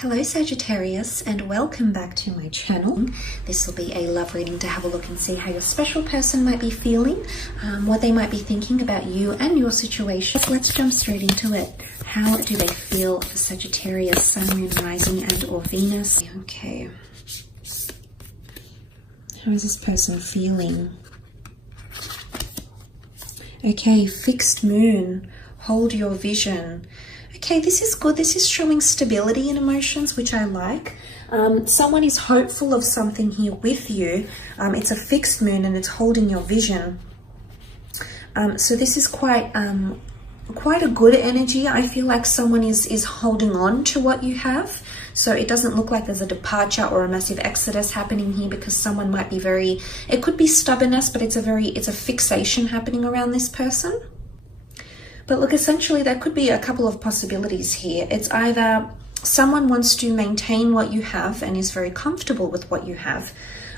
Hello Sagittarius, and welcome back to my channel. This will be a love reading to have a look and see how your special person might be feeling, what they might be thinking about you and your situation. Let's jump straight into it. How do they feel for Sagittarius, Sun, Moon, Rising and or Venus? Okay. How is this person feeling? Okay, fixed moon. Hold your vision. Okay, this is good. This is showing stability in emotions, which I like. Someone is hopeful of something here with you. It's a fixed moon and it's holding your vision. So this is quite a good energy. I feel like someone is holding on to what you have. So it doesn't look like there's a departure or a massive exodus happening here, because someone might be it could be stubbornness, but it's a fixation happening around this person. But look, essentially there could be a couple of possibilities here. It's either someone wants to maintain what you have and is very comfortable with what you have.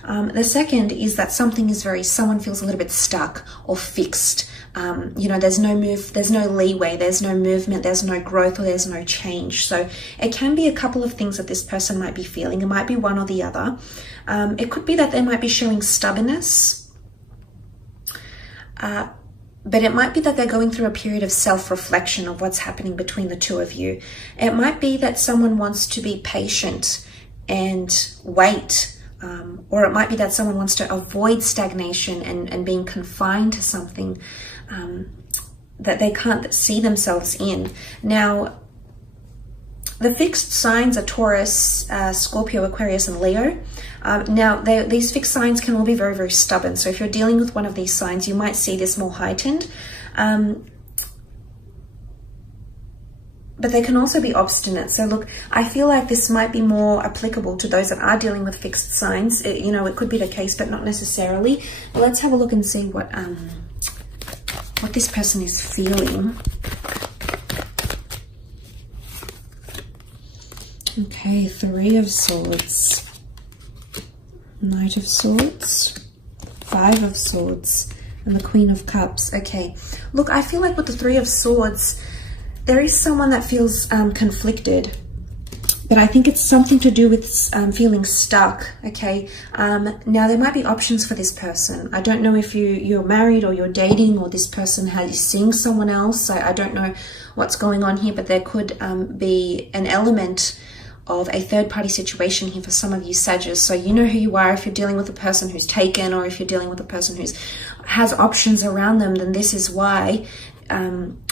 The second is that someone feels a little bit stuck or fixed. You know, there's no leeway, there's no movement, there's no growth, or there's no change. So it can be a couple of things that this person might be feeling. It might be one or the other. It could be that they might be showing stubbornness. But it might be that they're going through a period of self-reflection of what's happening between the two of you. It might be that someone wants to be patient and wait. Or it might be that someone wants to avoid stagnation and being confined to something that they can't see themselves in. Now, the fixed signs are Taurus, Scorpio, Aquarius, and Leo. Now, these fixed signs can all be very, very stubborn. So if you're dealing with one of these signs, you might see this more heightened. But they can also be obstinate. So look, I feel like this might be more applicable to those that are dealing with fixed signs. You know, it could be the case, but not necessarily. But let's have a look and see what this person is feeling. Okay, Three of Swords, Knight of Swords, Five of Swords, and the Queen of Cups. Okay, look, I feel like with the Three of Swords, there is someone that feels conflicted, but I think it's something to do with feeling stuck. Okay, now there might be options for this person. I don't know if you're married or you're dating, or this person is seeing someone else. I don't know what's going on here, but there could be an element of a third-party situation here for some of you Sagittarius. So you know who you are. If you're dealing with a person who's taken, or if you're dealing with a person who has options around them, then this is why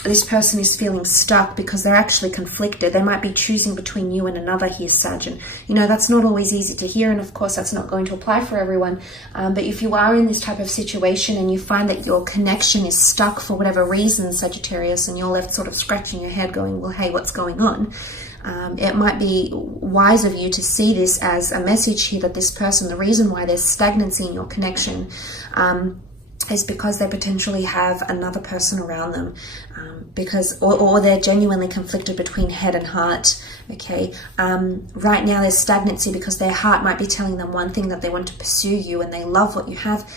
this person is feeling stuck, because they're actually conflicted. They might be choosing between you and another here, Sag. And you know, that's not always easy to hear, and of course that's not going to apply for everyone. But if you are in this type of situation and you find that your connection is stuck for whatever reason, Sagittarius, and you're left sort of scratching your head going, well, hey, what's going on? It might be wise of you to see this as a message here that this person, the reason why there's stagnancy in your connection is because they potentially have another person around them, or they're genuinely conflicted between head and heart. Okay, right now there's stagnancy because their heart might be telling them one thing, that they want to pursue you and they love what you have,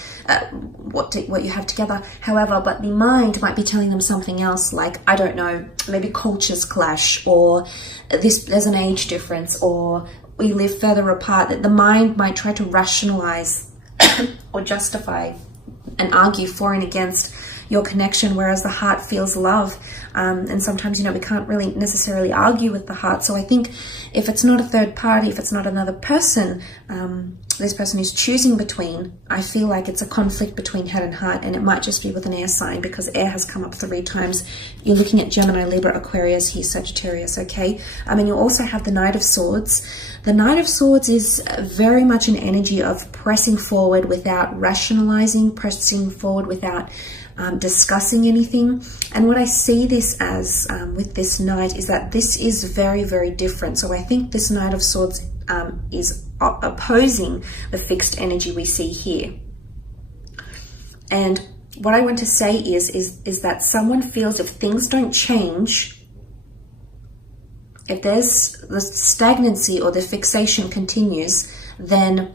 what you have together. However, but the mind might be telling them something else, like, I don't know, maybe cultures clash, or there's an age difference, or we live further apart. That the mind might try to rationalize or justify and argue for and against your connection, whereas the heart feels love. And sometimes, you know, we can't really necessarily argue with the heart. So I think if it's not a third party, if it's not another person, this person is choosing between, I feel like it's a conflict between head and heart, and it might just be with an air sign, because air has come up 3 times. You're looking at Gemini, Libra, Aquarius here, Sagittarius, okay? And you also have the Knight of Swords. The Knight of Swords is very much an energy of pressing forward without rationalizing, pressing forward without discussing anything. And what I see this as with this Knight is that this is very, very different. So I think this Knight of Swords is opposing the fixed energy we see here. And what I want to say is that someone feels if things don't change, if there's the stagnancy or the fixation continues, then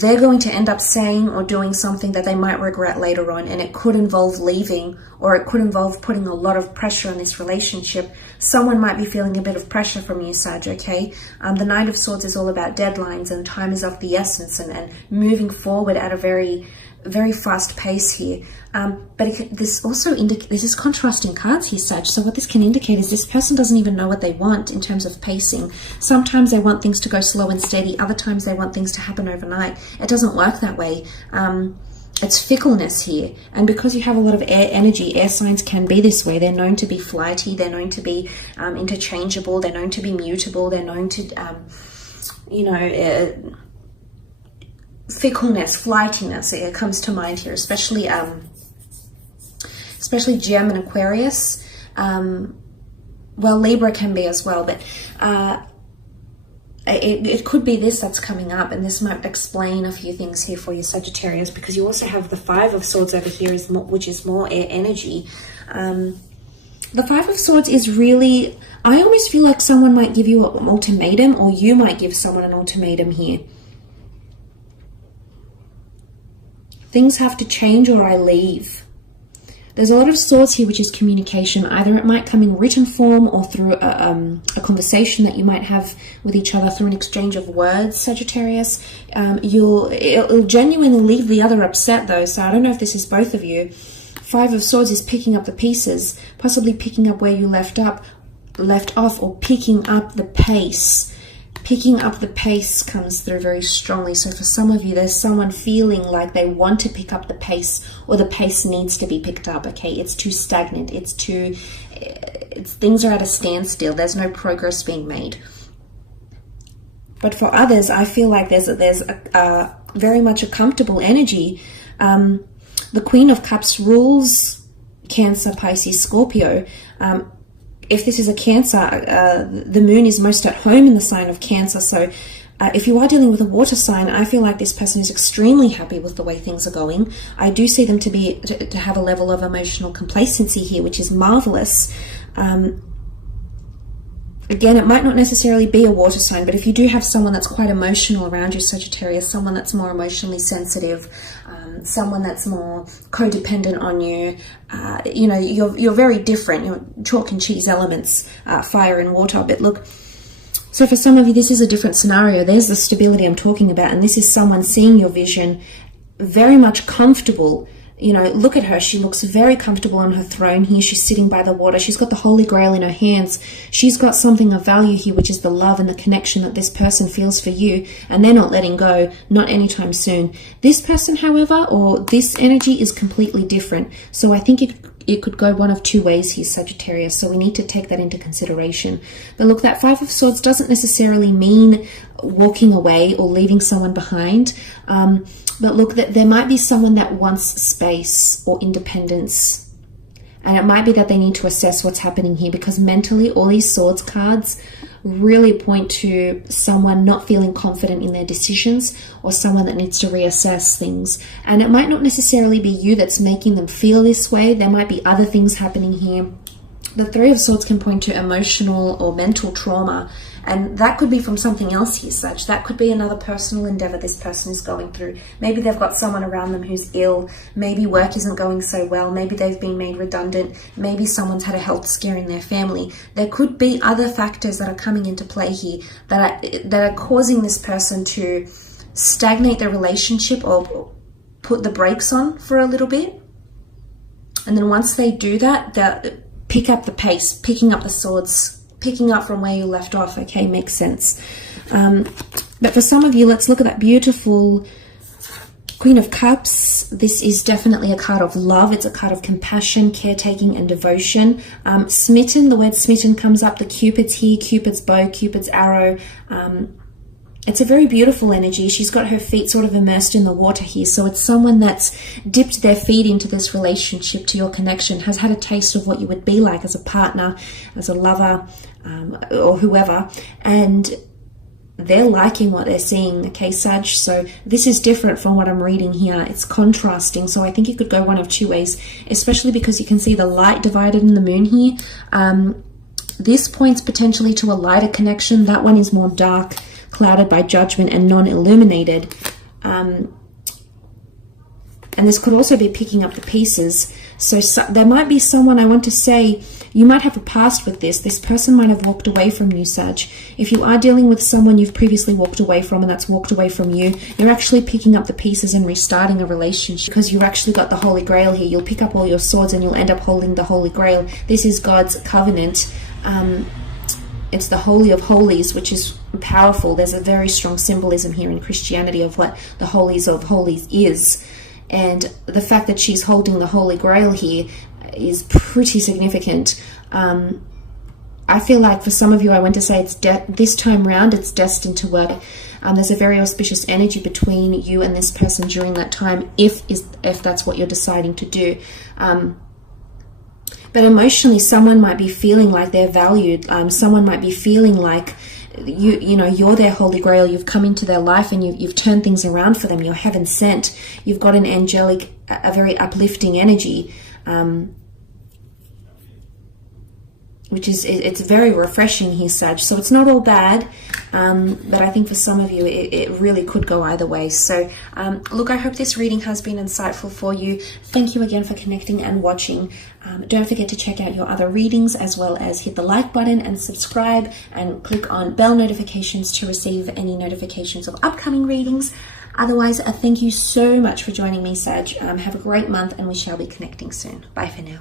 they're going to end up saying or doing something that they might regret later on, and it could involve leaving, or it could involve putting a lot of pressure on this relationship. Someone might be feeling a bit of pressure from you, Sag, okay? The Knight of Swords is all about deadlines, and time is of the essence, and moving forward at a very, very fast pace here. But this also indicates, this is contrasting cards here, Sag. So what this can indicate is this person doesn't even know what they want in terms of pacing. Sometimes they want things to go slow and steady. Other times they want things to happen overnight. It doesn't work that way. It's fickleness here. And because you have a lot of air energy, air signs can be this way. They're known to be flighty. They're known to be interchangeable. They're known to be mutable. They're known to, fickleness, flightiness, it comes to mind here, especially Gem and Aquarius. Well, Libra can be as well, but it could be this that's coming up, and this might explain a few things here for you, Sagittarius, because you also have the Five of Swords over here, which is more air energy. The Five of Swords is really, I almost feel like someone might give you an ultimatum, or you might give someone an ultimatum here. Things have to change or I leave. There's a lot of swords here, which is communication. Either it might come in written form or through a conversation that you might have with each other through an exchange of words, Sagittarius. It'll genuinely leave the other upset though, so I don't know if this is both of you. Five of Swords is picking up the pieces, possibly picking up where you left off, or picking up the pace. Picking up the pace comes through very strongly. So for some of you, there's someone feeling like they want to pick up the pace, or the pace needs to be picked up. Okay, it's too stagnant. Things are at a standstill. There's no progress being made. But for others, I feel like there's a very much a comfortable energy. The Queen of Cups rules Cancer, Pisces, Scorpio. If this is a Cancer, the moon is most at home in the sign of Cancer. So if you are dealing with a water sign, I feel like this person is extremely happy with the way things are going. I do see them to have a level of emotional complacency here, which is marvelous. Again, it might not necessarily be a water sign, but if you do have someone that's quite emotional around you, Sagittarius, someone that's more emotionally sensitive, someone that's more codependent on you, you're very different. You're chalk and cheese elements, fire and water. But look, so for some of you, this is a different scenario. There's the stability I'm talking about, and this is someone seeing your vision, very much comfortable. Look at her. She looks very comfortable on her throne here. She's sitting by the water. She's got the Holy Grail in her hands. She's got something of value here, which is the love and the connection that this person feels for you, and they're not letting go, not anytime soon. This person, however, or this energy is completely different. So I think it could go one of two ways here, Sagittarius. So we need to take that into consideration. But look, that Five of Swords doesn't necessarily mean walking away or leaving someone behind. But look, that there might be someone that wants space or independence. And it might be that they need to assess what's happening here, because mentally all these Swords cards really point to someone not feeling confident in their decisions, or someone that needs to reassess things. And it might not necessarily be you that's making them feel this way. There might be other things happening here. The Three of Swords can point to emotional or mental trauma, and that could be from something else here, Sag. That could be another personal endeavor this person is going through. Maybe they've got someone around them who's ill. Maybe work isn't going so well. Maybe they've been made redundant. Maybe someone's had a health scare in their family. There could be other factors that are coming into play here that are causing this person to stagnate the relationship or put the brakes on for a little bit. And then once they do that, they'll pick up the pace, picking up the swords, picking up from where you left off. Okay, makes sense. But for some of you, let's look at that beautiful Queen of Cups. This is definitely a card of love. It's a card of compassion, caretaking, and devotion. Smitten, the word smitten comes up. The Cupid's here, Cupid's bow, Cupid's arrow. It's a very beautiful energy. She's got her feet sort of immersed in the water here. So it's someone that's dipped their feet into this relationship, to your connection, has had a taste of what you would be like as a partner, as a lover, or whoever. And they're liking what they're seeing, okay, Sag? So this is different from what I'm reading here. It's contrasting. So I think it could go one of two ways, especially because you can see the light divided in the moon here. This points potentially to a lighter connection. That one is more dark, clouded by judgment and non-illuminated. And this could also be picking up the pieces. So there might be someone, I want to say, you might have a past with this. This person might have walked away from you, Sag. If you are dealing with someone you've previously walked away from and that's walked away from you, you're actually picking up the pieces and restarting a relationship because you've actually got the Holy Grail here. You'll pick up all your swords and you'll end up holding the Holy Grail. This is God's covenant. It's the Holy of Holies, which is powerful. There's a very strong symbolism here in Christianity of what the Holies of Holies is. And the fact that she's holding the Holy Grail here is pretty significant. I feel like for some of you, I want to say it's this time round, it's destined to work. There's a very auspicious energy between you and this person during that time, if that's what you're deciding to do. But emotionally, someone might be feeling like they're valued. Someone might be feeling like you know, you're their Holy Grail. You've come into their life and you've turned things around for them. You're heaven sent. You've got an angelic, a very uplifting energy, which is, it's very refreshing here, Sag. So it's not all bad, but I think for some of you, it really could go either way. So look, I hope this reading has been insightful for you. Thank you again for connecting and watching. Don't forget to check out your other readings, as well as hit the like button and subscribe and click on bell notifications to receive any notifications of upcoming readings. Otherwise, thank you so much for joining me, Sag. Have a great month and we shall be connecting soon. Bye for now.